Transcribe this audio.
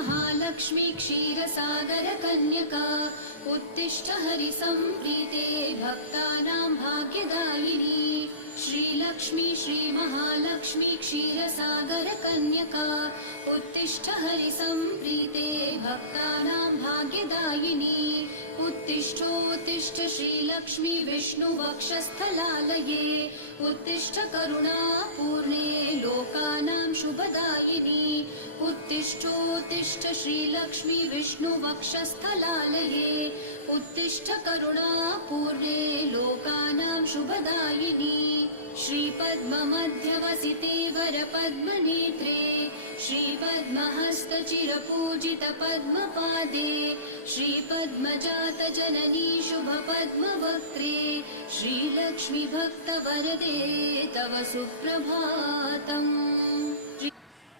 श्रीमहालक्ष्मी क्षीरसागरकन्यका उत्तिष्ठ हरिसम्प्रीते भक्तानां भाग्यदायिनी श्रीलक्ष्मी श्रीमहालक्ष्मी क्षीरसागरकन्यका उत्तिष्ठ हरिसम्प्रीते भक्तानां भाग्यदायिनी उत्तिष्ठोत्तिष्ठ श्रीलक्ष्मी विष्णुवक्षस्थलालये उत्तिष्ठ करुणापूर्णे लोकानां शुभदायिनी उत्तिष्ठोत्तिष्ठ श्रीलक्ष्मी विष्णुवक्षस्थलालये उत्तिष्ठ करुणापूर्णे लोकानां शुभदायिनी श्रीपद्ममध्यवसिते वरपद्मनेत्रे श्रीपद्महस्तचिरपूजितपद्मपादे श्रीपद्मजातजननी शुभपद्मवक्त्रे श्रीलक्ष्मी भक्तवरदे तव सुप्रभातम्।